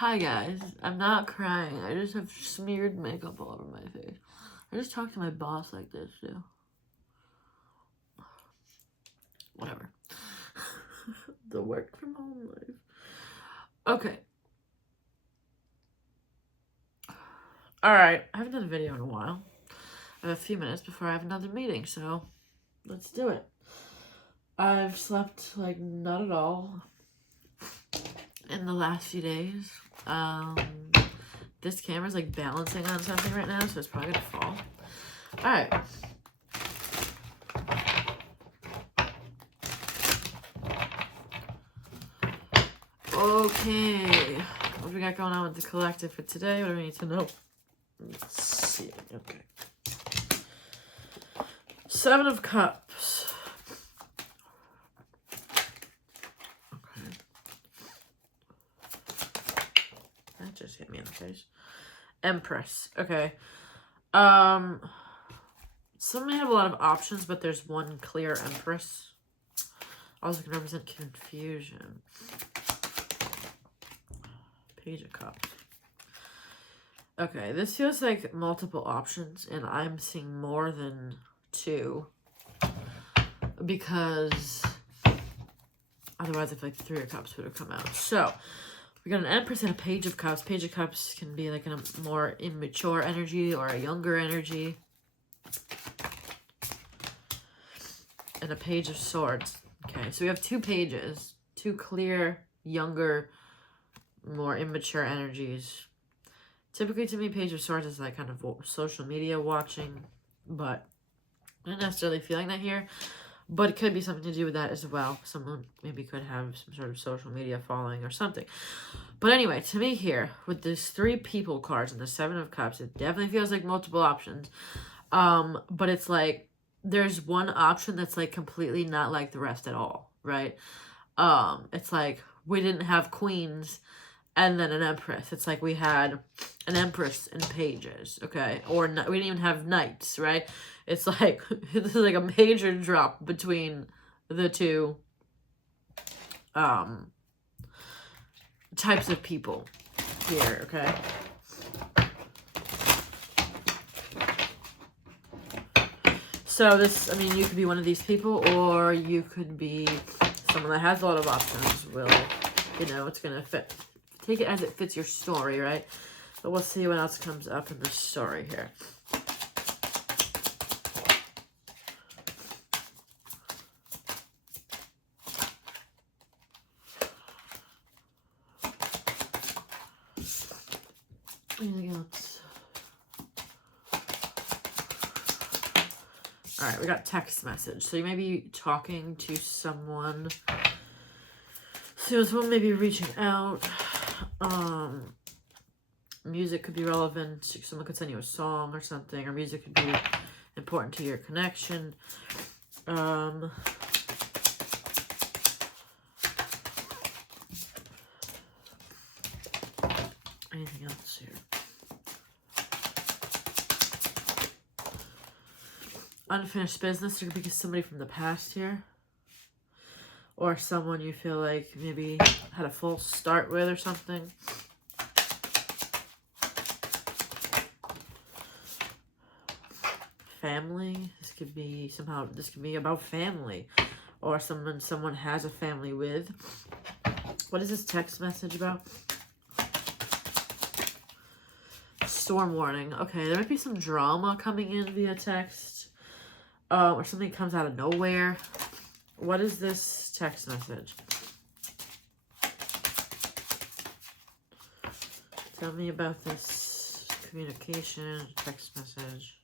Hi guys, I'm not crying. I just have smeared makeup all over my face. I just talked to my boss like this too. Whatever. The work from home life. Okay. Alright, I haven't done a video in a while. I have a few minutes before I have another meeting, so let's do it. I've slept like not at all in the last few days. This camera's like balancing on something right now, so it's probably gonna fall. Alright. Okay. What do we got going on with the collective for today? What do we need to know? Let's see. Okay. 7 of Cups. Okay. That just hit me in the face. Empress. Okay. Some may have a lot of options, but there's one clear Empress. Also can represent confusion. Page of Cups. Okay, this feels like multiple options, and I'm seeing more than 2. Because otherwise I feel like the 3 of Cups would have come out. So, we got an Empress and a Page of Cups. Page of Cups can be like a more immature energy or a younger energy. And a Page of Swords. Okay, so we have 2 pages. 2 clear, younger, more immature energies. Typically, to me, Page of Swords is like kind of social media watching, but I'm not necessarily feeling that here. But it could be something to do with that as well. Someone maybe could have some sort of social media following or something. But anyway, to me here, with these 3 people cards and the 7 of Cups, it definitely feels like multiple options. But it's like, there's one option that's like completely not like the rest at all, right? It's like, we didn't have Queens and then an Empress. It's like we had an Empress and Pages, okay? Or we didn't even have Knights, right? It's like, this is like a major drop between the 2 types of people here, okay? So this, I mean, you could be one of these people, or you could be someone that has a lot of options. Will, you know, it's going to fit. Take it as it fits your story, right? But we'll see what else comes up in the story here. Anything else? All right, we got text message. So you may be talking to someone. So someone may be reaching out. Music could be relevant. Someone could send you a song or something, or music could be important to your connection. Anything else here? Unfinished business. There could be somebody from the past here. Or someone you feel like maybe had a false start with or something. Family. This could be somehow, this could be about family. Or someone has a family with. What is this text message about? Storm warning. Okay, there might be some drama coming in via text. Or something comes out of nowhere. What is this text message? Tell me about this communication, text message.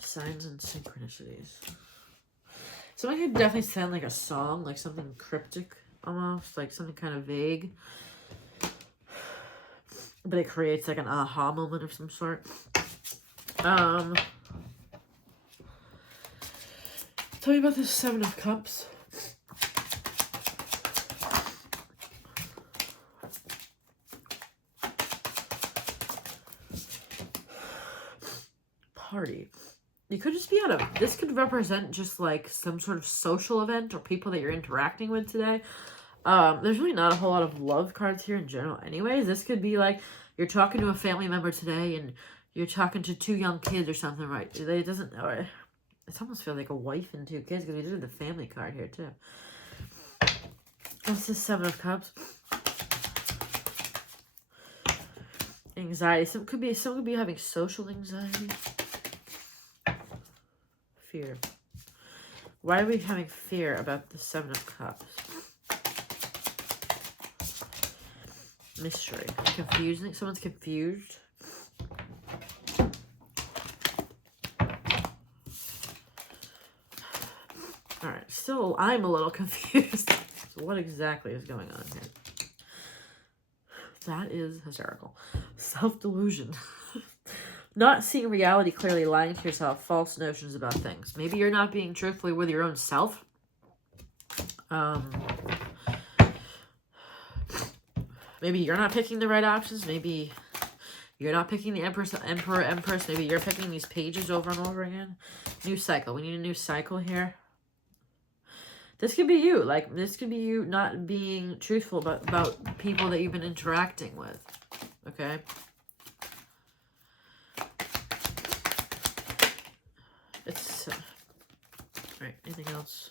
Signs and synchronicities. Someone could definitely sound like a song, like something cryptic almost, like something kind of vague. But it creates like an aha moment of some sort. Tell me about this 7 of Cups. Party. You could just be at a, this could represent just like some sort of social event or people that you're interacting with today. There's really not a whole lot of love cards here in general anyways. This could be like you're talking to a family member today and you're talking to 2 young kids or something, right? It doesn't, or it almost feels like a wife and 2 kids, because we did the family card here too. What's the 7 of Cups? Anxiety. Some could be having social anxiety. Fear. Why are we having fear about the 7 of Cups? Mystery. Confused. I think someone's confused. Alright, still, I'm a little confused. So what exactly is going on here? That is hysterical. Self-delusion. Not seeing reality clearly, lying to yourself, false notions about things. Maybe you're not being truthfully with your own self. Maybe you're not picking the right options. Maybe you're not picking the Emperor, Empress. Maybe you're picking these pages over and over again. New cycle. We need a new cycle here. This could be you. Like, this could be you not being truthful about people that you've been interacting with. Okay? It's... Alright, anything else?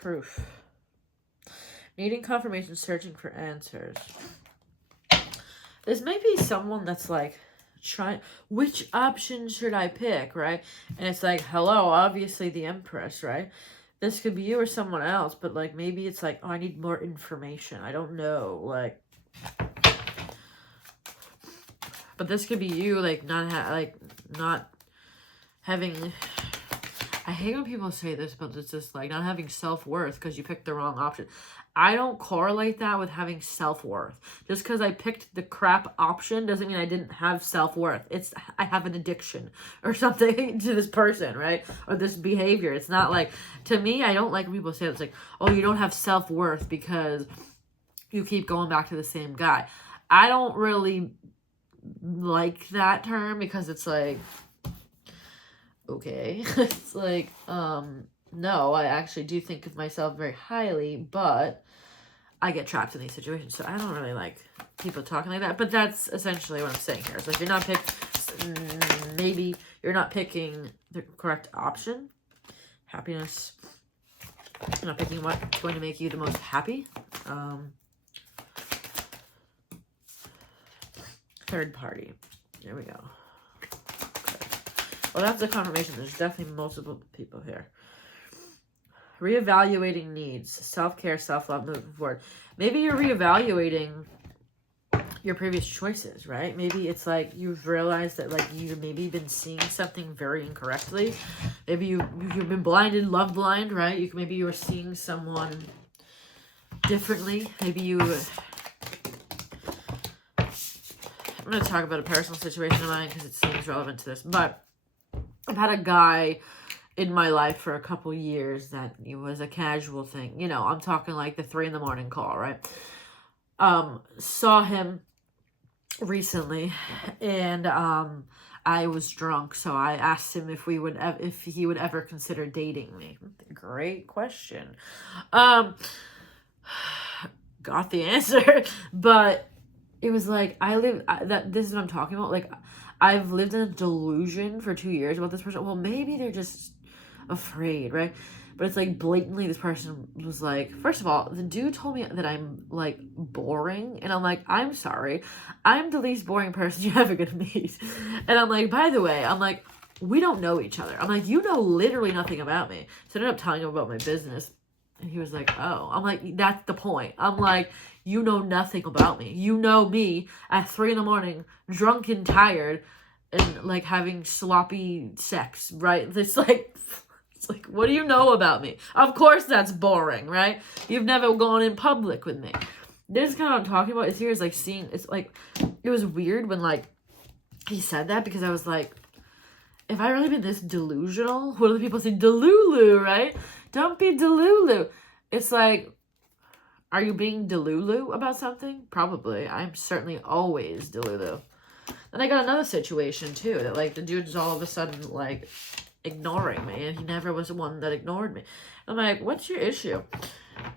Proof. Needing confirmation, searching for answers. This may be someone that's like, which option should I pick, right? And it's like, hello, obviously the Empress, right? This could be you or someone else, but like, maybe it's like, oh, I need more information. I don't know, like. But this could be you, like, not having... I hate when people say this, but it's just like not having self-worth because you picked the wrong option. I don't correlate that with having self-worth. Just because I picked the crap option doesn't mean I didn't have self-worth. It's I have an addiction or something to this person, right? Or this behavior. It's not like, to me, I don't like when people say it's like, oh, you don't have self-worth because you keep going back to the same guy. I don't really like that term because it's like, okay. It's like, no, I actually do think of myself very highly, but I get trapped in these situations. So I don't really like people talking like that. But that's essentially what I'm saying here. It's like maybe you're not picking the correct option. Happiness. You're not picking what's going to make you the most happy. Third party. There we go. Well, that's the confirmation. There's definitely multiple people here. Reevaluating needs. Self-care, self-love, moving forward. Maybe you're reevaluating your previous choices, right? Maybe it's like you've realized that like you've maybe been seeing something very incorrectly. Maybe you've been blinded, love blind, right? Maybe you were seeing someone differently. Maybe you... I'm going to talk about a personal situation of mine because it seems relevant to this, but I've had a guy in my life for a couple years that it was a casual thing. You know, I'm talking like the 3 a.m. call, right? Saw him recently and I was drunk, so I asked him if he would ever consider dating me. Great question. Got the answer, but it was like this is what I'm talking about. Like, I've lived in a delusion for 2 years about this person. Well, maybe they're just afraid, right? But it's like blatantly this person was like, first of all, the dude told me that I'm like boring. And I'm like, I'm sorry. I'm the least boring person you're ever gonna meet. And I'm like, by the way, I'm like, we don't know each other. I'm like, you know literally nothing about me. So I ended up telling him about my business. And he was like, oh. I'm like, that's the point. I'm like, you know nothing about me. You know me at 3 a.m, drunk and tired, and like having sloppy sex, right? It's like, what do you know about me? Of course that's boring, right? You've never gone in public with me. This is kind of what I'm talking about. It's here is like seeing, it's like, it was weird when like he said that, because I was like, if I really been this delusional, what do the people say? Delulu, right? Don't be delulu. It's like, Are you being delulu about something? Probably. I'm certainly always delulu. Then I got another situation too, that like the dude's all of a sudden like ignoring me, and he never was the one that ignored me. I'm like, what's your issue?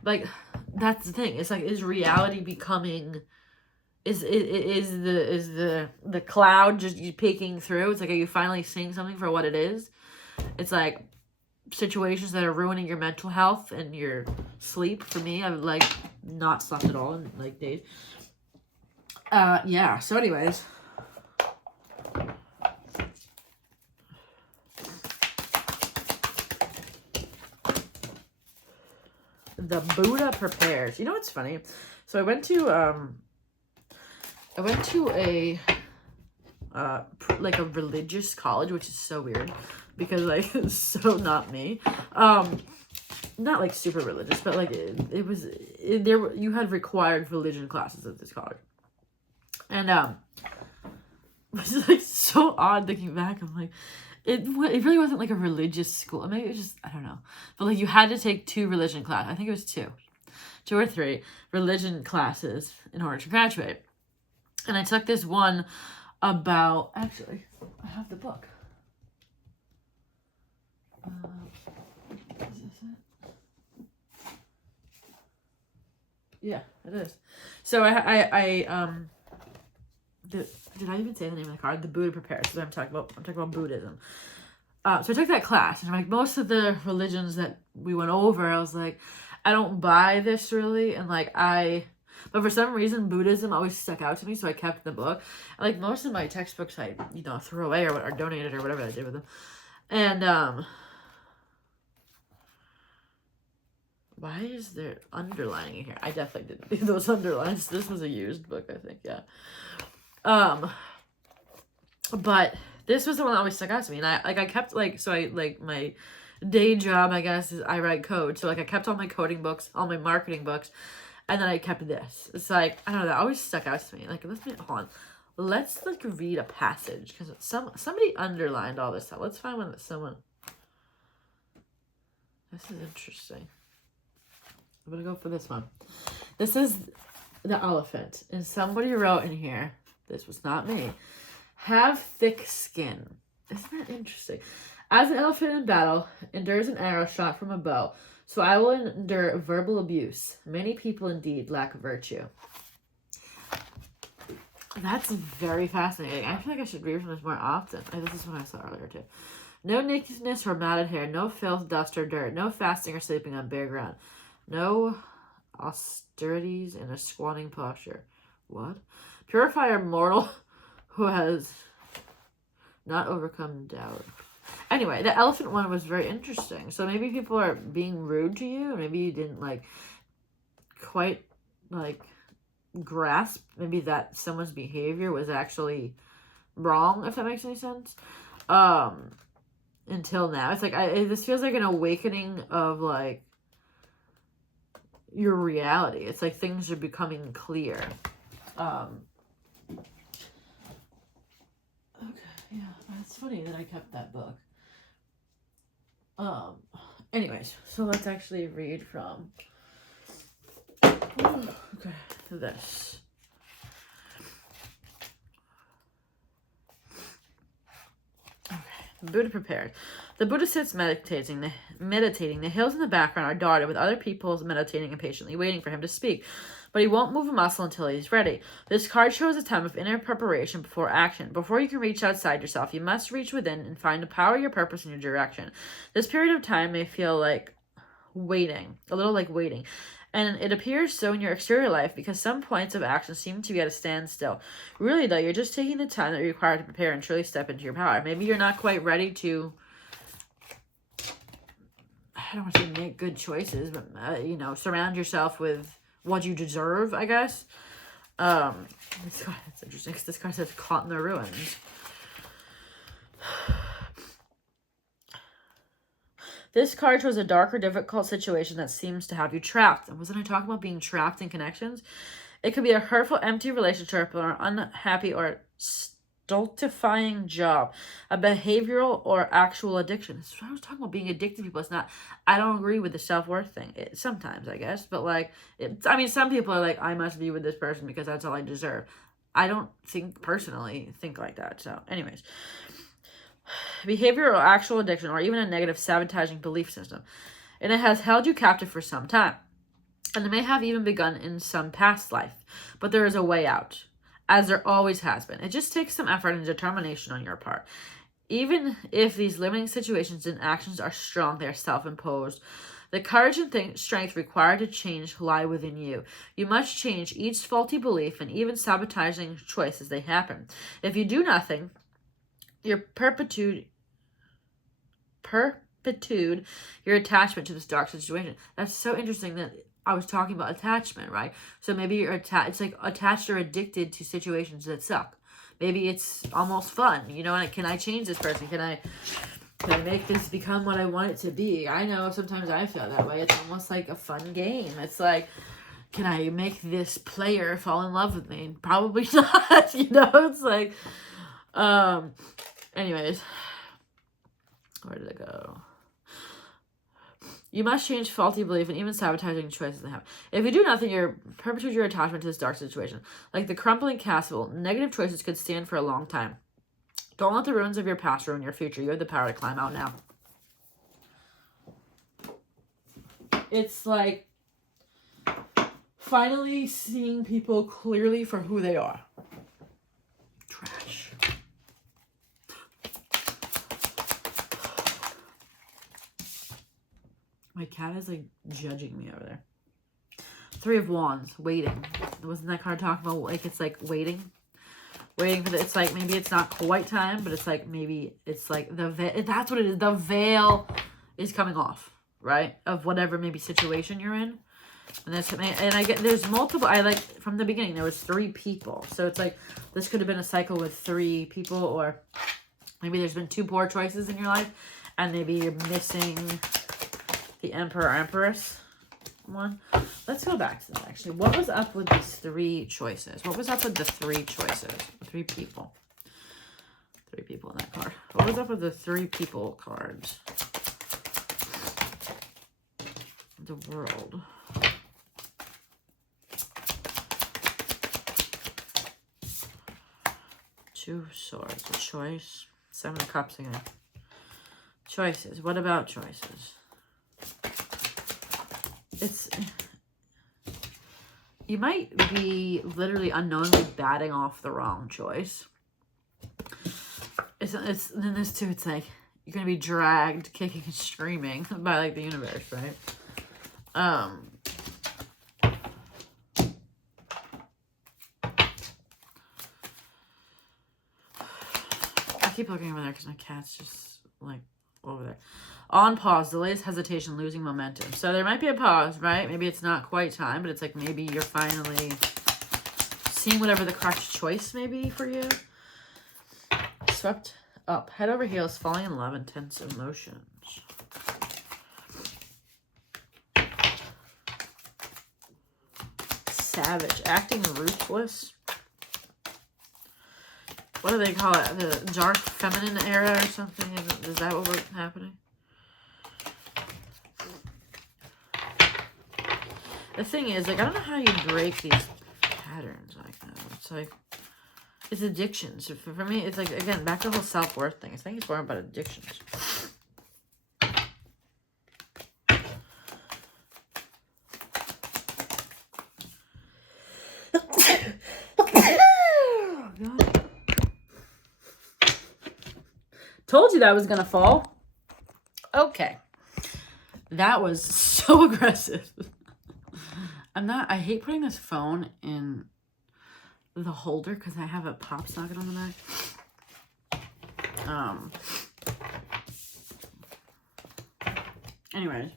Like, that's the thing. It's like, is reality becoming, is the cloud just you peeking through? It's like, are you finally seeing something for what it is? It's like situations that are ruining your mental health and your sleep. For me, I've like not slept at all in like days. Yeah. So anyways, the Buddha prepares. You know what's funny? So I went to a like a religious college, which is so weird because like it's so not me. Not like super religious, but like it was there. You had required religion classes at this college, and it was like so odd thinking back. I'm like, it really wasn't like a religious school. Maybe it was just, I don't know. But like you had to take 2 religion classes. I think it was 2 or 3 religion classes in order to graduate. And I took this one about, actually, I have the book. Is this it? Yeah, it is. So did I even say the name of the card? The Buddha Prepares. So I'm talking about Buddhism. So I took that class, and like most of the religions that we went over, I was like, I don't buy this really, and like but for some reason Buddhism always stuck out to me, so I kept the book. And, like most of my textbooks, I threw away or donated or whatever I did with them. And why is there underlining in here? I definitely didn't do those underlines. This was a used book, I think. Yeah. But this was the one that always stuck out to me, and I kept my day job, I guess, is I write code, so like I kept all my coding books, all my marketing books, and then I kept this. It's like, I don't know, that always stuck out to me. Like, let's like read a passage, because somebody underlined all this stuff. Let's find one that someone. This is interesting. I'm gonna go for this one. This is the elephant, and somebody wrote in here. This was not me. Have thick skin. Isn't that interesting? As an elephant in battle endures an arrow shot from a bow, so I will endure verbal abuse. Many people indeed lack virtue. That's very fascinating. I feel like I should read from this more often. This is what I saw earlier too. No nakedness or matted hair, no filth, dust, or dirt, no fasting or sleeping on bare ground, no austerities in a squatting posture. What? Purify a mortal who has not overcome doubt. Anyway, the elephant one was very interesting. So maybe people are being rude to you. Maybe you didn't quite grasp maybe that someone's behavior was actually wrong, if that makes any sense. Until now. It's like, this feels like an awakening of your reality. It's like things are becoming clear. Okay, yeah, it's funny that I kept that book. Anyways, so let's actually read from this. Okay, the Buddha prepared. The Buddha sits meditating. The hills in the background are dotted with other people meditating and patiently waiting for him to speak. But he won't move a muscle until he's ready. This card shows a time of inner preparation before action. Before you can reach outside yourself, you must reach within and find the power, your purpose, and your direction. This period of time may feel like waiting, a little like waiting. And it appears so in your exterior life because some points of action seem to be at a standstill. Really, though, you're just taking the time that you require to prepare and truly step into your power. Maybe you're not quite ready to, I don't want to say make good choices, but, surround yourself with what you deserve, I guess. That's interesting because this card says caught in the ruins. This card shows a dark or difficult situation that seems to have you trapped. And wasn't I talking about being trapped in connections? It could be a hurtful, empty relationship or unhappy or stultifying job, a behavioral or actual addiction. This is what I was talking about, being addicted to people. It's not, I don't agree with the self-worth thing. Sometimes, I guess, but like, I mean, some people are like, I must be with this person because that's all I deserve. I don't personally think like that. So anyways, behavior or actual addiction, or even a negative sabotaging belief system. And it has held you captive for some time. And it may have even begun in some past life. But there is a way out, as there always has been. It just takes some effort and determination on your part. Even if these limiting situations and actions are strong, they are self-imposed. The courage and strength required to change lie within you. You must change each faulty belief and even sabotaging choice as they happen. If you do nothing, you perpetuate your attachment to this dark situation. That's so interesting that I was talking about attachment, right? So maybe you're it's like attached or addicted to situations that suck. Maybe it's almost fun, you know, and can I change this person? Can I make this become what I want it to be? I know sometimes I feel that way. It's almost like a fun game. It's like, can I make this player fall in love with me? Probably not, you know? It's like, anyways, where did it go? You must change faulty belief and even sabotaging choices they have. If you do nothing, you perpetuate your attachment to this dark situation. Like the crumbling castle, negative choices could stand for a long time. Don't let the ruins of your past ruin your future. You have the power to climb out now. It's like finally seeing people clearly for who they are. Trash. My cat is like judging me over there. Three of Wands, waiting. Wasn't that card talking about like it's like waiting? Waiting for it's like maybe it's not quite time, but it's like maybe it's like the veil. That's what it is. The veil is coming off, right? Of whatever maybe situation you're in. And I get there's multiple. I like from the beginning there was 3 people, so it's like this could have been a cycle with 3 people, or maybe there's been 2 poor choices in your life, and maybe you're missing the Emperor or Empress one. Let's go back to that actually. What was up with these 3 choices? What was up with the 3 choices? 3 people. 3 people in that card. What was up with the 3 people cards? The World. Two of Swords. A choice. 7 of Cups again. Choices. What about choices? You might be literally unknowingly batting off the wrong choice. Then this too, it's like you're gonna be dragged kicking and screaming by like the universe, right? I keep looking over there because my cat's just like over there. On pause, delays, hesitation, losing momentum. So there might be a pause, right? Maybe it's not quite time, but it's like maybe you're finally seeing whatever the correct choice may be for you. Swept up, head over heels, falling in love, intense emotions. Savage, acting ruthless. What do they call it? The dark feminine era or something? Is that what we're happening? The thing is, like, I don't know how you break these patterns like that. It's like, it's addictions. For me, it's like, again, back to the whole self-worth thing. I think it's more about addictions. God. Told you that was gonna fall. Okay. That was so aggressive. I hate putting this phone in the holder because I have a pop socket on the back. Anyways.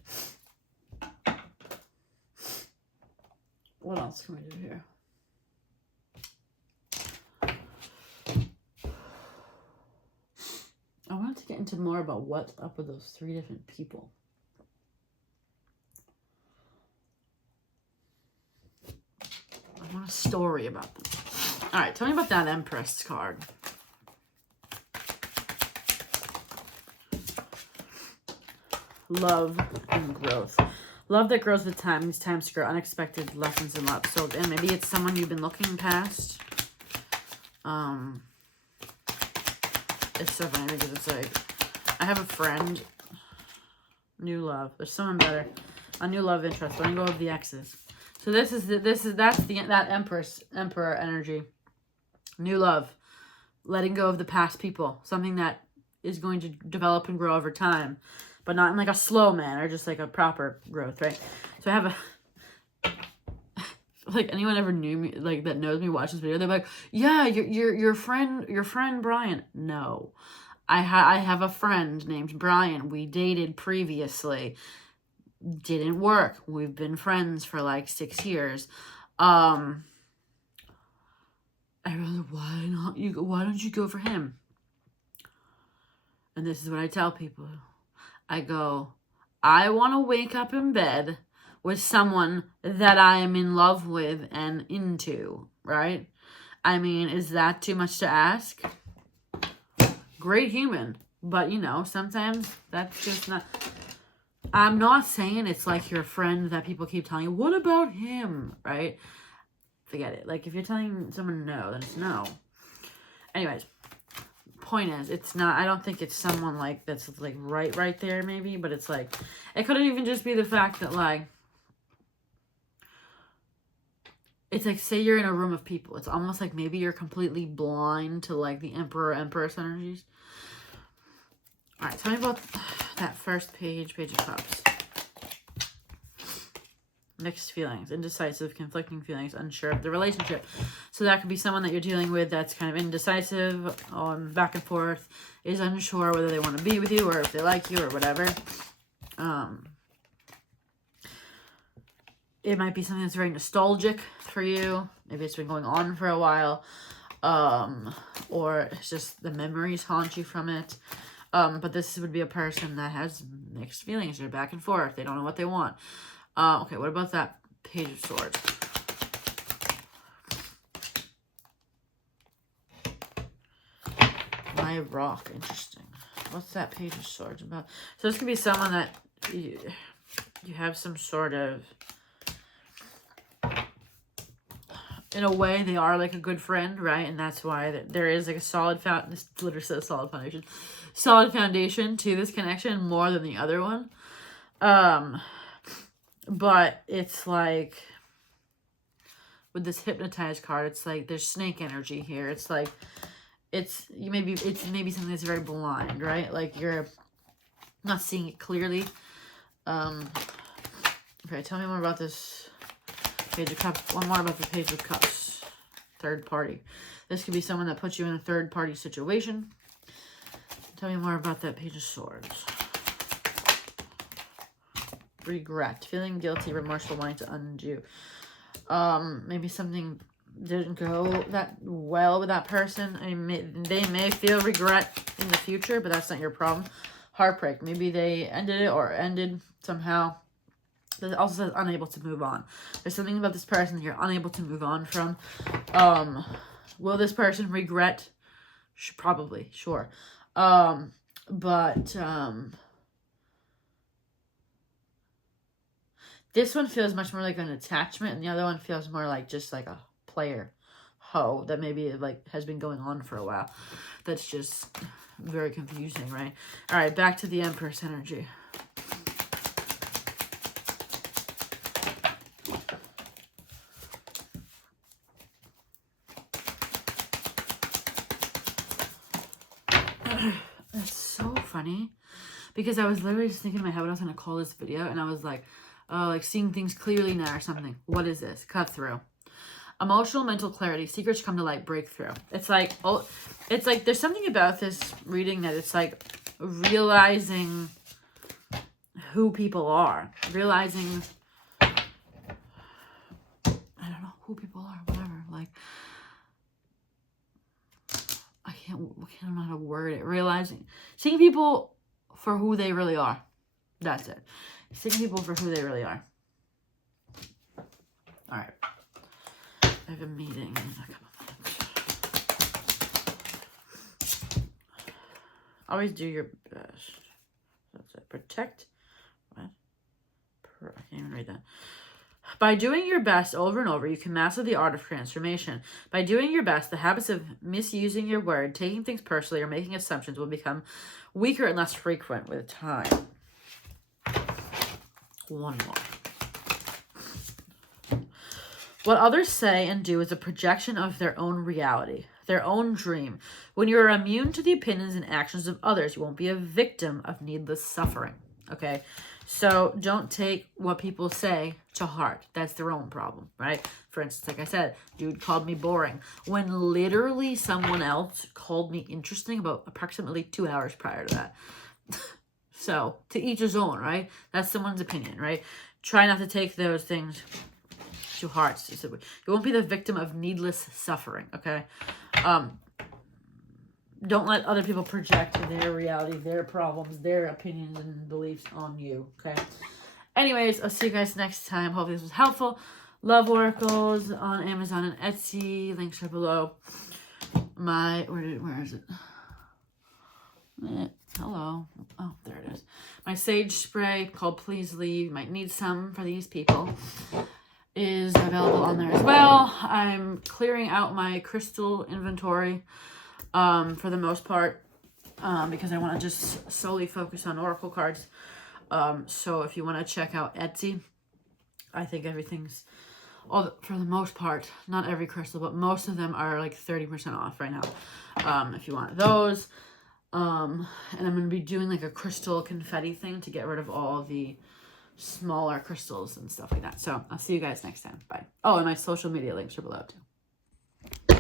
What else can we do here? I wanted to get into more about what's up with those 3 different people. I want a story about them. All right, tell me about that Empress card. love and growth. Love that grows with time. These times to grow unexpected lessons in love. So, and maybe it's someone you've been looking past. It's so funny because it's like, I have a friend, new love. There's someone better. A new love interest. Letting go of the exes. So that's that emperor energy. New love. Letting go of the past people. Something that is going to develop and grow over time. But not in like a slow manner, just like a proper growth, right? So I have a, like anyone ever knew me, like that knows me, watch this video, they're like, yeah, your friend Brian. No, I have a friend named Brian. We dated previously, didn't work. We've been friends for like 6 years. I really, why don't you go for him? And this is what I tell people. I go, I want to wake up in bed with someone that I am in love with and into, right? I mean, is that too much to ask? Great human. But, you know, sometimes that's just not... I'm not saying it's like your friend that people keep telling you, what about him, right? Forget it. Like, if you're telling someone no, then it's no. Anyways. Point is, it's not, I don't think it's someone like that's like right there maybe, but it's like, it could even just be the fact that like, it's like, say you're in a room of people, it's almost like maybe you're completely blind to like the empress energies. All right, tell me about that first page of cups. Mixed feelings, indecisive, conflicting feelings, unsure of the relationship. So that could be someone that you're dealing with that's kind of indecisive, back and forth, is unsure whether they want to be with you or if they like you or whatever. It might be something that's very nostalgic for you. Maybe it's been going on for a while. Or it's just the memories haunt you from it. But this would be a person that has mixed feelings. They're back and forth. They don't know what they want. Okay, what about that Page of Swords? My rock, interesting. What's that Page of Swords about? So this could be someone that you have some sort of, in a way, they are like a good friend, right? And that's why there is like a solid foundation. This literally says solid foundation. Solid foundation to this connection more than the other one. But it's like, with this hypnotized card, it's like there's snake energy here. It's like, it's maybe something that's very blind, right? Like you're not seeing it clearly. Okay, tell me more about this Page of Cups. One more about the Page of Cups. Third party. This could be someone that puts you in a third party situation. Tell me more about that Page of Swords. Regret, feeling guilty, remorseful, wanting to undo. Maybe something didn't go that well with that person. They may feel regret in the future, but that's not your problem. Heartbreak, maybe they ended it or ended somehow. It also says unable to move on. There's something about this person that you're unable to move on from. Will this person regret? Probably, sure. This one feels much more like an attachment, and the other one feels more like just like a player hoe that maybe like has been going on for a while. That's just very confusing, right? All right, back to the Empress energy. That's so funny because I was literally just thinking in my head what I was going to call this video, and I was like, like seeing things clearly now or something. What is this? Cut through. Emotional, mental clarity. Secrets come to light. Breakthrough. It's like, oh, it's like there's something about this reading that it's like realizing who people are. Realizing, I don't know who people are, whatever. Like, I don't know how to word it. Realizing, seeing people for who they really are. That's it. Seeing people for who they really are. All right. I have a meeting in a couple minutes. Always do your best. That's it. Protect read that. By doing your best over and over, you can master the art of transformation. By doing your best, the habits of misusing your word, taking things personally, or making assumptions will become weaker and less frequent with time. One more. What others say and do is a projection of their own reality, their own dream. When you are immune to the opinions and actions of others, you won't be a victim of needless suffering. Okay? So don't take what people say to heart. That's their own problem, right? For instance, like I said, dude called me boring when literally someone else called me interesting about approximately 2 hours prior to that. So to each his own, right? That's someone's opinion, right? Try not to take those things to heart. You won't be the victim of needless suffering, okay? Don't let other people project their reality, their problems, their opinions and beliefs on you, okay? Anyways, I'll see you guys next time. Hopefully this was helpful. Love oracles on Amazon and Etsy. Links are below. Where is it? Hello. Oh, there it is. My sage spray called Please Leave. You might need some for these people. Is available on there as well. I'm clearing out my crystal inventory for the most part because I want to just solely focus on oracle cards. So if you want to check out Etsy, I think everything's, for the most part, not every crystal, but most of them are like 30% off right now. If you want those. And I'm going to be doing like a crystal confetti thing to get rid of all the smaller crystals and stuff like that. So I'll see you guys next time. Bye. Oh, and my social media links are below too.